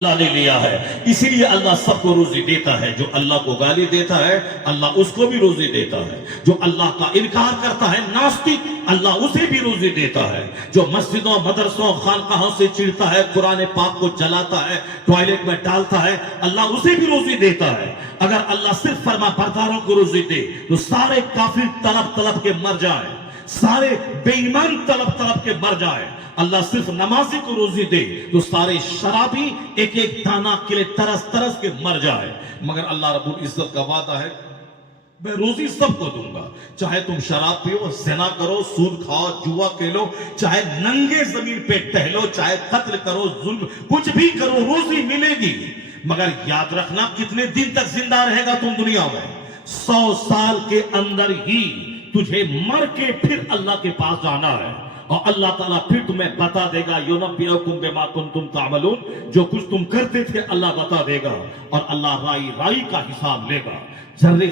اللہ نے لیا ہے، اسی لیے اللہ سب کو روزی دیتا ہے۔ جو اللہ کو گالی دیتا ہے اللہ اس کو بھی روزی دیتا ہے، جو اللہ کا انکار کرتا ہے ناستک اللہ اسے بھی روزی دیتا ہے، جو مسجدوں مدرسوں خانقاہوں سے چڑھتا ہے، قرآن پاک کو جلاتا ہے، ٹوائلٹ میں ڈالتا ہے، اللہ اسے بھی روزی دیتا ہے۔ اگر اللہ صرف فرما برداروں کو روزی دے تو سارے کافر طلب کے مر جائیں، سارے بے ایمان طلب کے مر جائیں۔ اللہ صرف نمازی کو روزی دے تو سارے شرابی ایک ایک دانہ کے لیے ترس کے مر جائے۔ مگر اللہ رب العزت کا وعدہ ہے میں روزی سب کو دوں گا، چاہے تم شراب پیو، زنا کرو، سود کھاؤ، جوا کھیلو، چاہے ننگے زمین پہ ٹہلو، چاہے قتل کرو، ظلم کچھ بھی کرو، روزی ملے گی۔ مگر یاد رکھنا کتنے دن تک زندہ رہے گا تم دنیا میں؟ 100 سال کے اندر ہی تجھے مر کے پھر اللہ کے پاس جانا ہے، اور اللہ تعالیٰ پھر تمہیں بتا دے گا یُنَبِّئُکُم بِمَا كُنتُم تَعْمَلُونَ، جو کچھ تم کرتے تھے اللہ بتا دے گا، اور اللہ رائی کا حساب لے گا، ذرے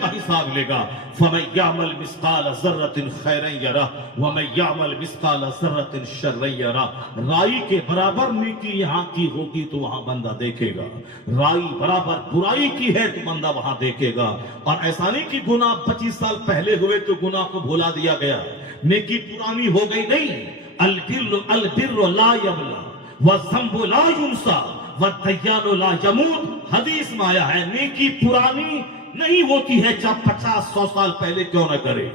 کا حساب لے گا۔ فَمَن يَعْمَلْ مِثْقَالَ ذَرَّةٍ خَيْرًا يَرَهُ وَمَن يَعْمَلْ مِثْقَالَ ذَرَّةٍ شَرًّا يَرَهُ۔ رائی کے برابر نیکی یہاں کی ہوگی تو وہاں بندہ دیکھے گا، رائی برابر برائی کی ہے تو بندہ وہاں دیکھے گا۔ اور ایسا نہیں کہ گناہ 25 سال پہلے ہوئے تو گناہ کو بھولا دیا گیا، نیکی پرانی ہو گئی نہیں۔ البر لا یبلا والذنب لا ینسا والدیان لا یموت، حدیث میں آیا ہے نیکی پرانی نہیں ہوتی ہے، چاہے 50-100 سال پہلے کیوں نہ کرے۔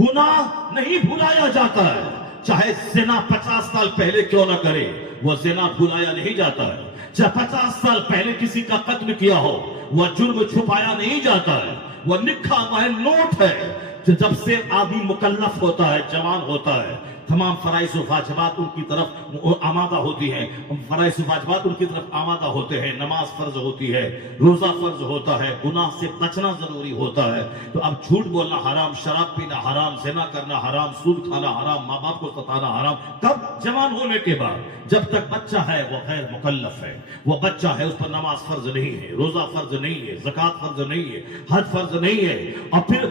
گناہ نہیں بھلایا جاتا ہے، چاہے زنا 50 سال پہلے کیوں نہ کرے، وہ زنا بھلایا نہیں جاتا ہے۔ چاہے 50 سال پہلے کسی کا قتل کیا ہو، وہ جرم چھپایا نہیں جاتا ہے، وہ لکھا ہوا ہے، نوٹ ہے۔ جب سے آدمی مکلف ہوتا ہے، جوان ہوتا ہے، تمام فرائض و واجبات ان کی طرف آمادہ ہوتی ہیں، فرائض و واجبات ان کی طرف آمادہ ہوتے ہیں، نماز فرض ہوتی ہے، روزہ فرض ہوتا ہے، گناہ سے بچنا ضروری ہوتا ہے۔ تو اب جھوٹ بولنا حرام، شراب پینا حرام، زنا کرنا حرام، سود کھانا حرام، ماں باپ کو ستانا حرام۔ کب؟ جوان ہونے کے بعد۔ جب تک بچہ ہے وہ غیر مکلف ہے، وہ بچہ ہے، اس پر نماز فرض نہیں ہے، روزہ فرض نہیں ہے، زکوٰۃ فرض نہیں ہے، حج فرض نہیں ہے۔ اور پھر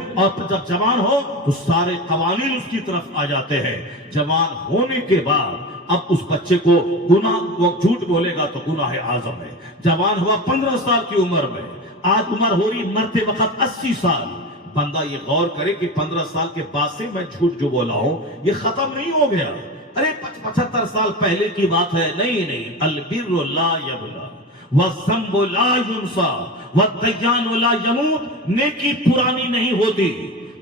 جب جوان ہو تو سارے قوانین اس کی طرف آ جاتے ہیں۔ جوان ہونے کے بعد اب اس بچے کو گناہ، وہ جھوٹ بولے گا تو گناہ اعظم ہے۔ جوان ہوا 15 سال کی عمر میں، آج عمر ہو رہی مرتے وقت 80 سال۔ بندہ یہ غور کرے کہ 15 سال کے بعد سے میں جھوٹ جو بولا ہوں یہ ختم نہیں ہو گیا، ارے 75 سال پہلے کی بات ہے۔ نہیں، البر لا یبلا والذنب لا ینسا والدیان لا یموت، نیکی پرانی نہیں ہوتی،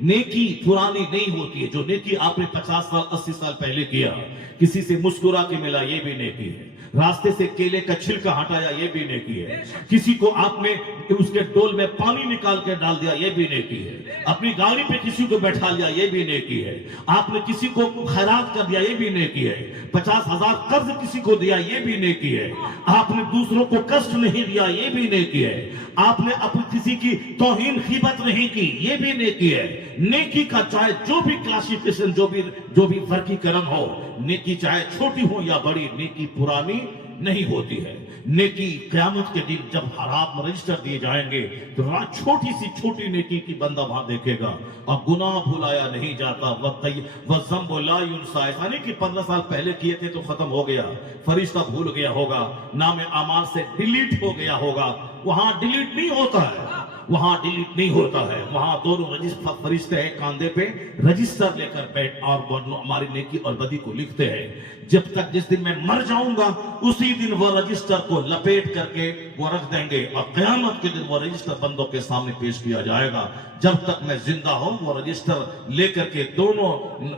نیکی پرانی نہیں ہوتی ہے۔ جو نیکی آپ نے 50 سال 80 سال پہلے کیا، کسی سے مسکرا کے ملا یہ بھی نیکی ہے، راستے سے کیلے کا چھلکا ہٹایا یہ بھی نیکی ہے، کسی کو آپ نے اس کے ڈول میں پانی نکال کے ڈال دیا یہ بھی نیکی ہے، اپنی گاڑی پہ کسی کو بیٹھا لیا یہ بھی نیکی ہے، آپ نے کسی کو خیرات کر دیا یہ بھی نیکی ہے، 50,000 قرض کسی کو دیا یہ بھی نیکی ہے، آپ نے دوسروں کو کشٹ نہیں دیا یہ بھی نیکی ہے، آپ نے اپنی کسی کی توہین غیبت نہیں کی یہ بھی نیکی ہے۔ نیکی کا چاہے جو بھی کلاسیفیکیشن، جو بھی ورگیکرن ہو، نیکی چاہے چھوٹی ہو یا بڑی، نیکی پرانی نہیں ہوتی ہے۔ نیکی قیامت کے دن جب حرام رجسٹر دیے جائیں گے تو چھوٹی سی چھوٹی نیکی کی بندہ وہاں دیکھے گا، اور گناہ بھلایا نہیں جاتا۔ وَالذَّنبُ لَا يُنسَى، ایسا نہیں کہ 15 سال پہلے کیے تھے تو ختم ہو گیا، فرشتہ بھول گیا ہوگا، نام اعمال سے ڈیلیٹ ہو گیا ہوگا، وہاں ڈیلیٹ نہیں ہوتا ہے، وہاں ڈیلیٹ نہیں ہوتا ہے، وہاں دونوں فرشتے ہیں کاندھے پہ رجسٹر لے کر بیٹھ اور ہماری نیکی اور بدی کو لکھتے ہیں۔ جب تک جس دن میں مر جاؤں گا اسی دن وہ رجسٹر کو لپیٹ کر کے وہ رکھ دیں گے، اور قیامت کے دن وہ رجسٹر بندوں کے سامنے پیش کیا جائے گا۔ جب تک میں زندہ ہوں وہ رجسٹر لے کر کے دونوں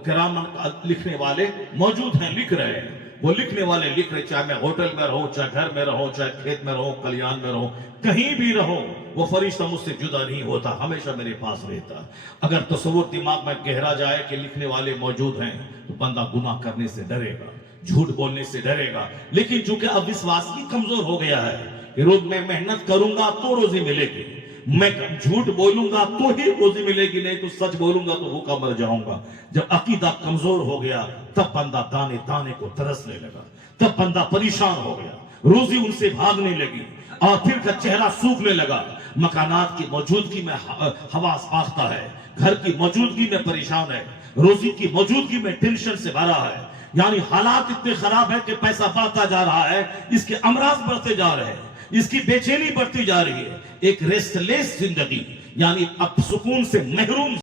کرام لکھنے والے موجود ہیں، لکھ رہے ہیں، وہ لکھنے والے لکھ رہے، چاہے میں ہوٹل میں رہوں، چاہے گھر میں رہوں، چاہے کھیت میں رہوں، کلیان میں رہوں، کہیں بھی رہوں، وہ فرشتہ مجھ سے جدا نہیں ہوتا، ہمیشہ میرے پاس رہتا۔ اگر تصور دماغ میں گہرا جائے کہ لکھنے والے موجود ہیں تو بندہ گناہ کرنے سے ڈرے گا، جھوٹ بولنے سے ڈرے گا۔ لیکن چونکہ اب وشواس ہی کمزور ہو گیا ہے کہ روز میں محنت کروں گا تو روزی ملے گی، میں جھوٹ بولوں گا تو ہی روزی ملے گی، نہیں تو سچ بولوں گا تو بھوکا مر جاؤں گا۔ جب عقیدہ کمزور ہو گیا تب بندہ دانے دانے کو ترسنے لگا، تب بندہ پریشان ہو گیا، روزی ان سے بھاگنے لگی، اور پھر کا چہرہ سوکھنے لگا۔ مکانات کی موجودگی میں حواس آختہ ہے، گھر کی موجودگی میں پریشان ہے، روزی کی موجودگی میں ٹینشن سے بھرا ہے، یعنی حالات اتنے خراب ہیں کہ پیسہ بڑھتا جا رہا ہے، اس کے امراض بڑھتے جا رہے ہیں، اس کی بے چینی بڑھتی جا رہی ہے، ایک ریسٹ لیس زندگی، یعنی اب سکون سے محروم